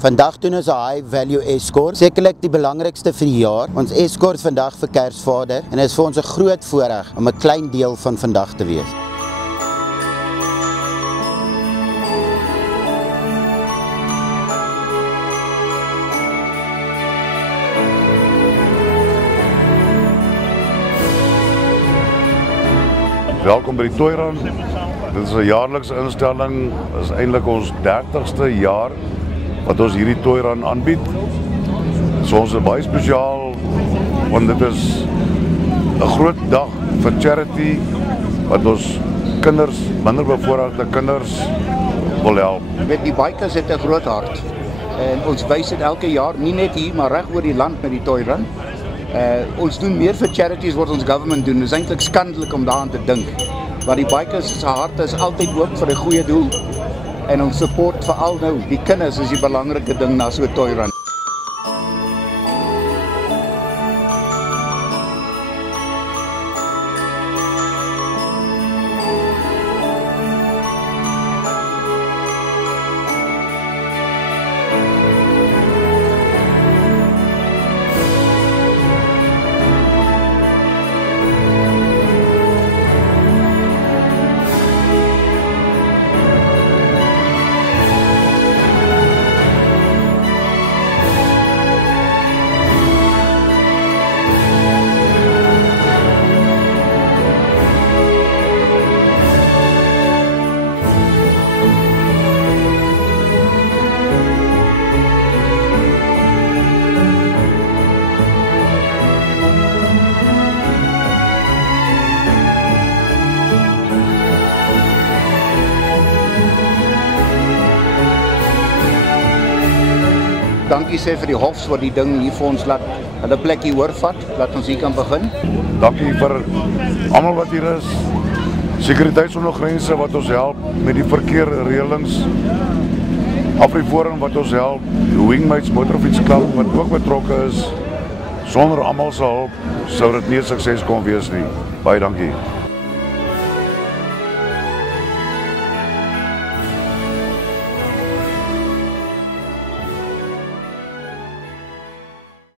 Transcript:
Vandag doen ons 'n high value Escort, sekerlik die belangrikste vir die jaar. Ons Escort vandag vir Kersvader en dit is vir ons 'n groot voorreg om 'n klein deel van vandag te wees. Welkom by die Toy-Run. Dit is 'n jaarlikse instelling. Dit is eintlik ons 30ste jaar wat ons hierdie Toy-Run aanbied. So ons is baie spesiaal want dit is 'n groot dag vir charity wat ons kinders, minder bevoorregte kinders wil help. Die bikers het 'n groot hart en ons wys dit elke jaar, nie net hier maar reg oor die land met die Toy-Run. Ons doen meer vir charities wat ons government doen. Dit is eintlik skandelik om daaraan te dink. Maar die bikers se harte is altyd oop vir 'n goeie doel. En ons support veral nou die kinders is die belangrike ding na so 'n Toy-Run. Dankie sê vir die hofs wat die ding hier vir ons laat hulle plek hier oorvat, laat ons hier kan begin. Dankie vir almal wat hier is. Sekuriteit sonder grense wat ons help met die verkeerreëlings. Afriforum wat ons help, die Wingmates Motorfietsklub wat ook betrokke is. Sonder almal se hulp sou dit nie 'n sukses kon wees nie. Baie dankie.